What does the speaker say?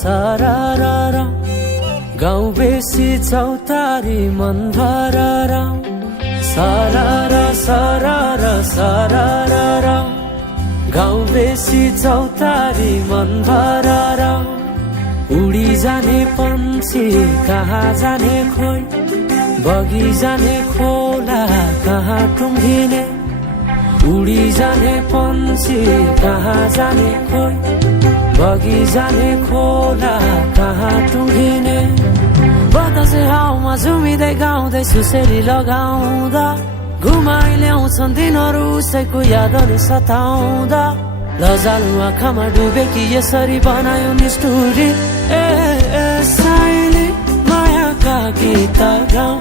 सररररौ गाउँ बेसी चौतारी मन भररौ सरर सरर सरररौ गाउँ बेसी चौतारी मन भररौ उडी जाने पन्छी कहाँ जाने खोइ बगी जाने खोला कहाँ टुङ्गिने उडी जाने पन्छी कहाँ जाने खोइ बगी जाने खोला कहाँ टुङ्गिने बतासे हाउमा झुमिँदै गाउँदै सुसेली लगाउँदा घुमाइ ल्याउँछन् दिनहरू उसैको यादले सताउँदा लजालु आँखामा डुबेकी यसरी बनायो निष्ठुरी ए साइली मायाका गीत गाउँ